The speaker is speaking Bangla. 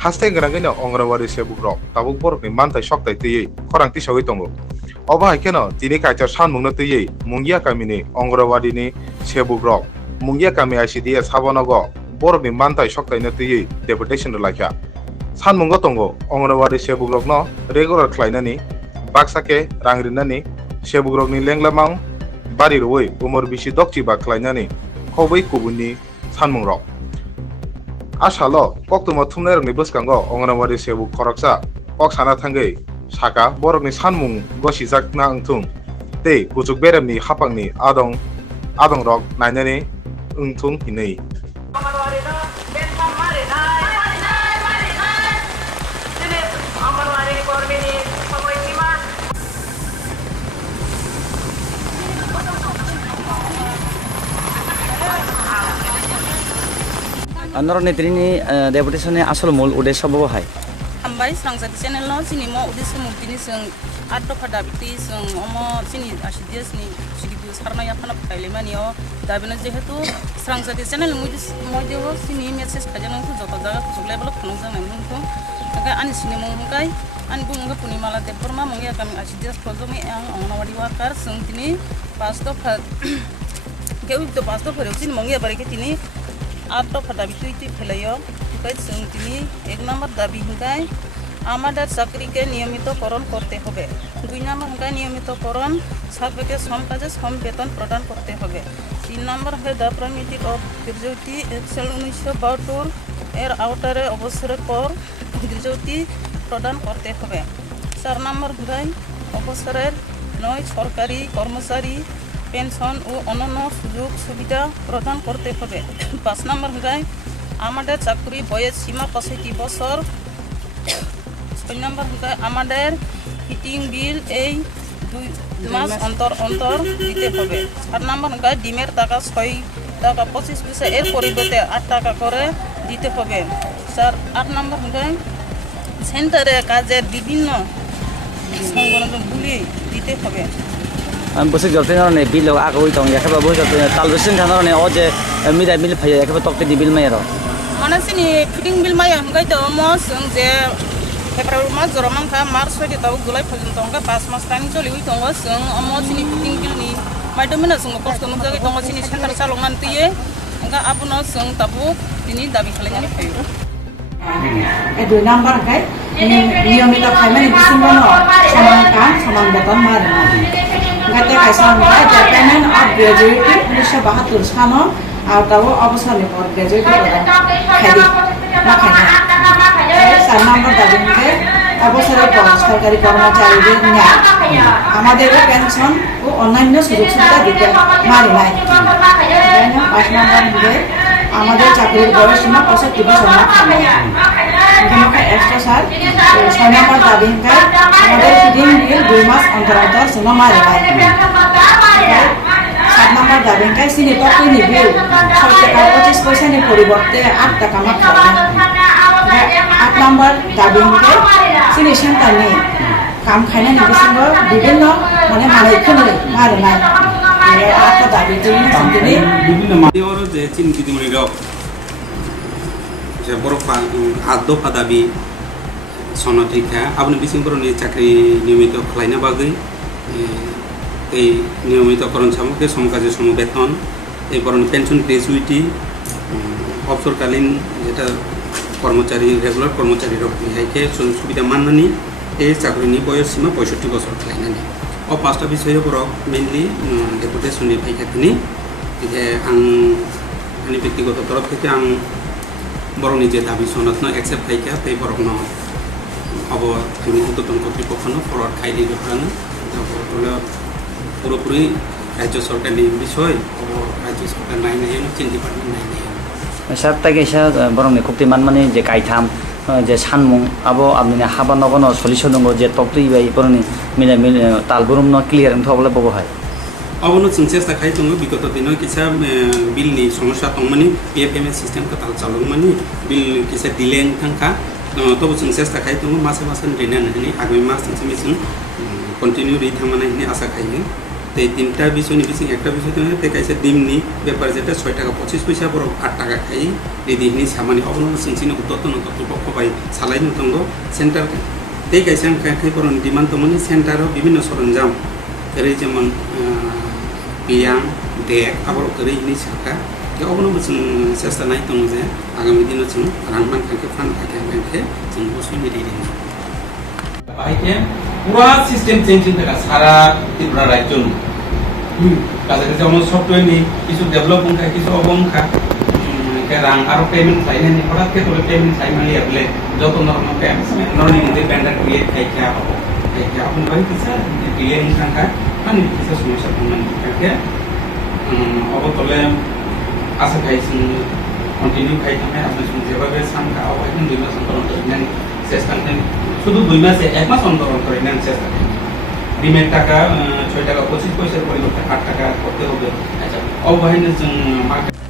Hashtag gerangkanya Ongrawari sebuk rok tabuk borok ni mantai soktai tiyei korang tisawi tongo. Oba haikeno tini kacar san mungna tiyei mungia kami ni Ongrawari ni sebuk rok mungia kami ICDS habonogo borok ni mantai soktai na tiyei deputation lakya. San mungo tongo Ongrawari sebuk rok no regular klainani baksake rangrinani sebuk rok ni lenglamang bari roi umur bisi dokci ba klainani kobai kubuni san mung rok. Asalo koktuma thumnai rokni bwskango Ongrawari sebuk khoroksa kok sana thangai saka borokni sanmung gosijak na wngthung tei kuchuk beremni hapangni adong rok nainani wngthung hinui. নরনেত্রীনি ডেপুটেশনে আসল মূল উদ্দেশ্য বহাই Ambai Srangsati channel no sini mo udis mukti sing atto pada biti sing omo sini asidias ni sidibu sarna ya kana paile mani o dabena jehetu Srangsati channel mo sini message kajana tu joto jaga kusugle bolo khunu jang namun tu aga ani sini mo kai an bung ga punimala te perma mo ya kami asidias projomi ang onawadi worker sing tini pasto phat geu to pasto phare sini mo ya bare ke tini atto pada biti phelayo sing tini এক নম্বর দাবি হিংকায় আমাদের চাকরিকে নিয়মিতকরণ করতে হবে। 2 নম্বর হিংকায় নিয়মিতকরণ সার্ভেকে সম কাজে সম বেতন প্রদান করতে হবে। 3 নম্বর হয় দ্য প্রাইমিটি অফ গ্র্যাজুয়েটি এক্সেল 1972 এর আওতায় অবসরের পর গ্র্যাজুয়েটি প্রদান করতে হবে। 4 নম্বর হয় অবসরের নয় সরকারি কর্মচারী পেনশন ও অন্যান্য সুযোগ সুবিধা প্রদান করতে হবে। 5 নম্বর হয় আমাদের চাকরি বয়স সীমা 65 বছর। 6 নম্বর আমাদের হিটিং বিল এই 2 মাস অন্তর অন্তর দিতে হবে। 8 নম্বর ডিমের টাকা 6 টাকা 25 পয়সা এর পরিবর্তে 8 টাকা করে দিতে হবে। 8 নম্বর সেন্টারে কাজের বিভিন্ন সংগঠনগুলি দিতে হবে। বসে জলতে নরনে বিল আগই দং একেবা বই জলতে তালবেসিন থানরনে ও যে মিডাই মিল ফাই একেবা তকতে দি বিল মাইর মানে sini feeding bill maya hanggai to mo sung je Februari mas joromang kha March soi tau Julai phajon tong ka 5 mas tani choli ui tong sung amo sini feeding bill ni mai domina sung kosto nu jagi tong sini center salongan tiye angka apuno sung tabu tini dabi khalanya ni phayo 2 number গায় নিয়মিত খাইমানি বিসিমনো সমান কাজ সমান বেতন মারে গাতে কাইসা হয় যে পেমেন্ট অফ গ্র্যাজুয়েটি 1972 সানো আওতাও অবসরের পর গ্র্যাজুয়েটি খাইদি না খাইনা 4 নম্বর দাবি হচ্ছে অবসরের পর সরকারি কর্মচারীদের ন্যায় আমাদের পেনশন ও অন্যান্য সুযোগ সুবিধা দিতে মারে নাই 5 নম্বর হচ্ছে আমাদের চাকরির বয়স সীমা 65 বছর না এক্সট্রা স্যার 6 নম্বর দাবি হচ্ছে আমাদের ফিডিং বিল 2 মাস অন্তর অন্তর সীমা মারে নাই 7 নম্বর দাবি হচ্ছে সিনি টকনি বিল 6 টাকা 25 পয়সার পরিবর্তে 8 টাকা মাত্র 8 নম্বর দাবি হচ্ছে সিনি সেন্টারনি কাম খাইনা নিবিসঙ্গ বিভিন্ন মানে মারাইখনে মারে নাই আটা দাবি জন্য সন্তিনি বিভিন্ন মাধ্যমর যে চিন্তিতমনি রক যে বড় আদো দাবি সনঠিকা আপনি বিসিংকরণে চাকরি নিয়মিত খালাইনা বাগৈ এই নিয়মিতকরণ সামগ্রী সমকাজে সম বেতন এই বরণ পেনশন গ্র্যাজুইটি অবসরকালীন যেটা কর্মচারী রেগুলার কর্মচারী হাইকে সুযোগ সুবিধা মাননানি এই চাকরিনি বয়স সীমা 65 বছর খালাইনানি ও 5টা বিষয়ের উপর মেইনলি ডেপুটেশননি ফাইখাতিনি যে আনি ব্যক্তিগত তরফ থেকে বরং যে দাবি সনদ একসেপ্ট খাইকা তাই বরং অব উদ্যোতন কর্তৃপক্ষ ফরওয়ার্ড খাইলি ব্যাপারে পুরোপুরি রাজ্য সরকারের বিষয় রাজ্য সরকার নাই নাই চিন ডিপার্টমেন্ট নাই নাই সার তাকে বরং খুবটি মানমানি যে কাইথাম যে সানমুং আবো আপনি হাবা নগন সলিউশন দङ যে তপ্তই বাই বরনি মিলে মিলে তালবরম ন ক্লিয়ার থবলে বব হয় अबनो जों चेष्टा खाइ दङ विगत दिनाव किसा बिलनि समस्या दंमानि पिएफएमएस सिस्टेम का ताल चालुमानि बिल किसा डिले थांखा तब जों चेष्टा खाइ दङ मासे मासे रेना नहनि आगामी मास जों कन्टिन्यू रि थांमानायनि आशा खायो এই তিনটা বিষয় বিসিং একটা বিষয় তে কাইছে ডিমনি ব্যাপার যেটা 6 টাকা 25 পয়সা বড় 8 টাকা খাই রিদিনি সামানি অবনন সিনসিনি উত্তন কর্তৃপক্ষ পাই সালাইনো দङ সেন্টার তে কাইছে খাই পরন ডিমান্ড তমনি সেন্টারও বিভিন্ন সরঞ্জাম এর যেমন পিয়াং ডেক আবার করে ইনি সাকা যে অবনন চেষ্টা নাই দङ যে আগামী দিনে जों রাংমান খাকে ফান থাকে ব্যাংকে जों বসে মিলিয়ে দিন बाइके पूरा सिस्टम चेंजिंग था सारा त्रिपुरा राज्य में काजाखा अमल सफ्टवेयर नि किछु डेभलपमेंट का किछु अबंखा के रां आरो पेमेंट साइने नि हठात के तोले पेमेंट साइ माली आपले जत नरम पेमेंट नरनि मुदे पेंडर क्रिएट खाइया अपन बाइ किसा डिले नखाका माने किसा समस्या पमन के अब तोले आशा खाइसिन कन्टिन्यू खाइ थामे आपने सुन जेबाबे सामका आवाइन दुई मास अंतरण करिनानि চেষ্টা শুধু 2 মাসে 1 মাস অন্তরণ করে নেন চেষ্টা ডিমের টাকা 6 টাকা 25 পয়সার পরিবর্তে 8 টাকা করতে হবে আচ্ছা অবহাইনে মার্কেট